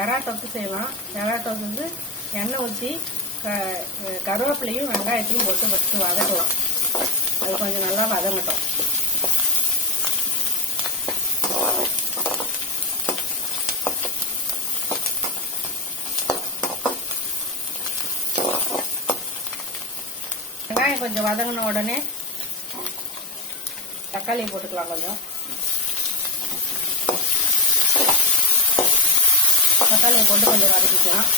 எறா தொக்கு செய்யலாம். எறா தொக்கு வந்து எண்ணெய் ஊற்றி க கருவேப்பிலையும் வெங்காயத்தையும் போட்டு ஃபஸ்ட்டு வதக்கலாம். அது கொஞ்சம் நல்லா வதங்கட்டும். வெங்காயம் கொஞ்சம் வதங்கின உடனே தக்காளி போட்டுக்கலாம் கொஞ்சம். தக்காளியை போட்டு கொஞ்சம் வதக்கிக்கலாம்.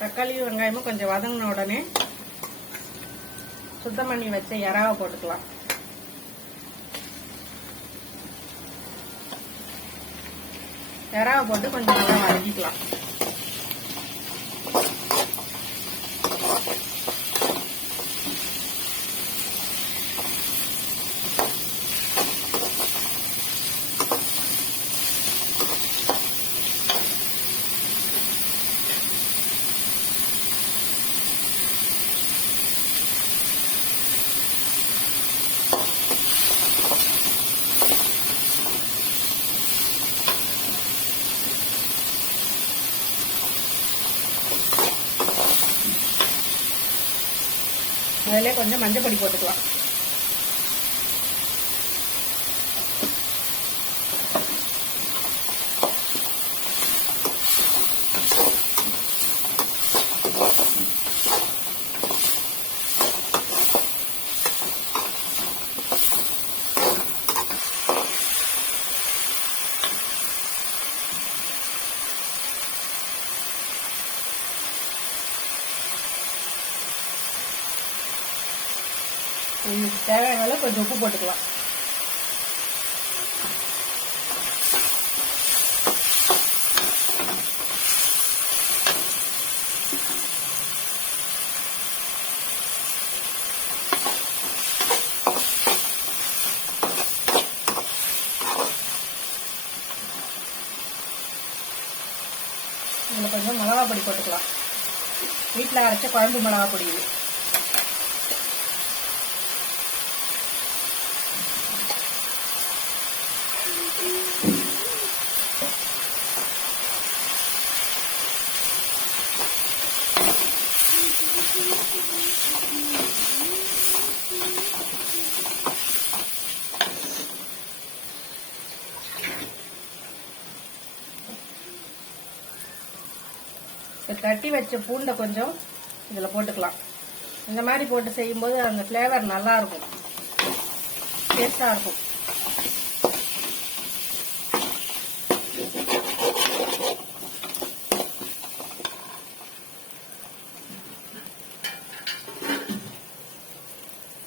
தக்காளியும் வெங்காயமும் கொஞ்சம் வதங்கின உடனே சுத்தம் பண்ணி வச்ச இறாவை போட்டுக்கலாம். இறாவை போட்டு கொஞ்சம் நல்லா வதக்கிக்கலாம். அதிலே கொஞ்சம் மஞ்சள் பொடி போட்டுக்கலாம். தேவையான அளவு கொஞ்சம் உப்பு போட்டுக்கலாம். இதில் கொஞ்சம் மிளகா பொடி போட்டுக்கலாம். வீட்டில் அரைச்ச குழம்பு மிளகா பொடி. இது தட்டி வச்ச பூண்டை கொஞ்சம் இதில் போட்டுக்கலாம். இந்த மாதிரி போட்டு செய்யும்போது அந்த ஃப்ளேவர் நல்லா இருக்கும் டேஸ்டாக இருக்கும்.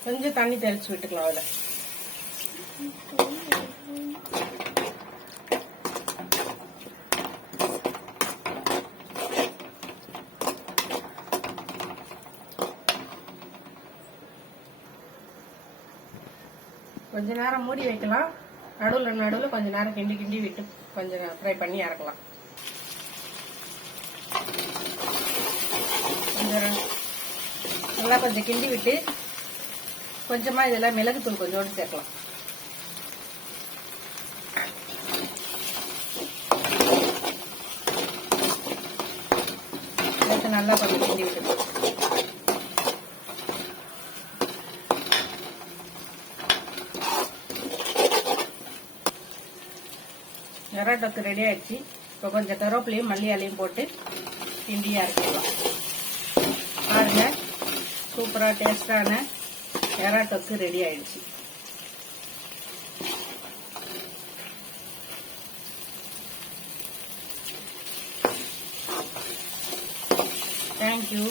கொஞ்சம் தண்ணி தெளிச்சு விட்டுக்கலாம் அதில் கொஞ்ச நேரம் மூடி வைக்கலாம். நடுவில் நடுவில் கொஞ்ச நேரம் கிண்டி கிண்டி விட்டு கொஞ்சம் ஃப்ரை பண்ணி இறக்கலாம் கொஞ்சம் நல்லா கொஞ்சம் கிண்டி விட்டு கொஞ்சமா இதெல்லாம் மிளகுத்தூள் கொஞ்சோண்டு சேர்க்கலாம். சேர்த்து நல்லா கொஞ்சம் கிண்டி விட்டுக்கலாம். எறா ரெடி ஆயிடுச்சு. இப்போ கொஞ்சம் கருவேப்பிலையும் மல்லியாலையும் போட்டு கிண்டியா இருக்கலாம். பாருங்க சூப்பரா டேஸ்டான எறா டொக்கு ரெடி ஆயிடுச்சு தேங்க்யூ